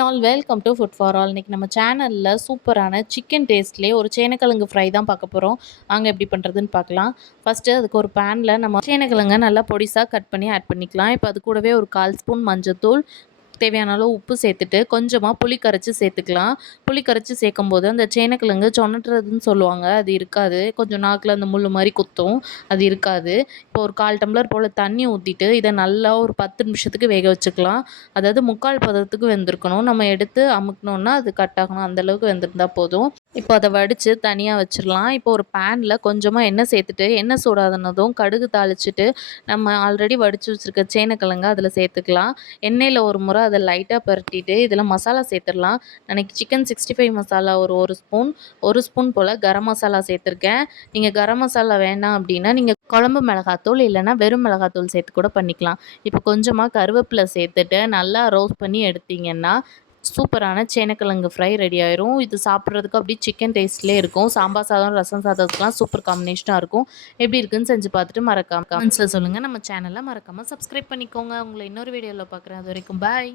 Hi all welcome to food for all. இன்றைக்கி நம்ம சேனலில் சூப்பரான சிக்கன் டேஸ்ட்லேயே ஒரு சேனக்கிழங்கு ஃப்ரை தான் பார்க்க போகிறோம். வாங்க எப்படி பண்ணுறதுன்னு பார்க்கலாம். ஃபஸ்ட்டு அதுக்கு ஒரு பேனில் நம்ம சேனக்கிழங்க நல்லா பொடிசாக கட் பண்ணி ஆட் பண்ணிக்கலாம். இப்போ அது கூடவே ஒரு 1/4 ஸ்பூன் மஞ்சத்தூள், தேவையான அளவு உப்பு சேர்த்துட்டு கொஞ்சமாக புளி கரைச்சி சேர்த்துக்கலாம். புளி கரைச்சி சேர்க்கும்போது அந்த சேனக்கிழங்கு சொனட்டுறதுன்னு சொல்லுவாங்க, அது இருக்காது. கொஞ்சம் நாக்கில் அந்த முள் மாதிரி குத்தும், அது இருக்காது. இப்போ ஒரு 1/4 டம்ளர் போல் தண்ணி ஊற்றிட்டு இதை நல்லா ஒரு 10 நிமிஷத்துக்கு வேக வச்சுக்கலாம். அதாவது 3/4 பதத்துக்கு வெந்திருக்கணும். நம்ம எடுத்து அமுக்கணுன்னா அது கட் ஆகணும், அந்தளவுக்கு வெந்திருந்தால் போதும். இப்போ அதை வடித்து தனியாக வச்சிடலாம். இப்போ ஒரு பேனில் கொஞ்சமாக எண்ணெய் சேர்த்துட்டு, எண்ணெய் சூடானதும் கடுகு தாளிச்சிட்டு நம்ம ஆல்ரெடி வடித்து வச்சுருக்க சேனக்கிழங்க அதில் சேர்த்துக்கலாம். எண்ணெயில் ஒரு முறை அதை லைட்டாக பரட்டிட்டு இதில் மசாலா சேர்த்துடலாம். அன்றைக்கி சிக்கன் 65 மசாலா ஒரு ஸ்பூன், 1 ஸ்பூன் போல் கரம் மசாலா சேர்த்துருக்கேன். நீங்கள் கரம் மசாலா வேண்டாம் அப்படின்னா நீங்கள் குழம்பு மிளகாத்தூள் இல்லைன்னா வெறும் மிளகாத்தூள் சேர்த்து கூட பண்ணிக்கலாம். இப்போ கொஞ்சமாக கருவேப்பிலை சேர்த்துட்டு நல்லா ரோஸ்ட் பண்ணி எடுத்திங்கன்னா சூப்பரான சேனக்கிழங்கு ஃப்ரை ரெடி ஆயிரும். இது சாப்பிட்றதுக்கு அப்படியே சிக்கன் டேஸ்ட்லேயே இருக்கும். சாம்பார் சாதம், ரசம் சாதத்துக்குலாம் சூப்பர் காம்பினேஷனாக இருக்கும். எப்படி இருக்குன்னு செஞ்சு பார்த்துட்டு மறக்காம கமெண்ட்ஸில் சொல்லுங்கள். நம்ம சேனலை மறக்காமல் சப்ஸ்கிரைப் பண்ணிக்கோங்க. உங்களை இன்னொரு வீடியோவில் பார்க்குறேன். அது வரைக்கும் பாய்.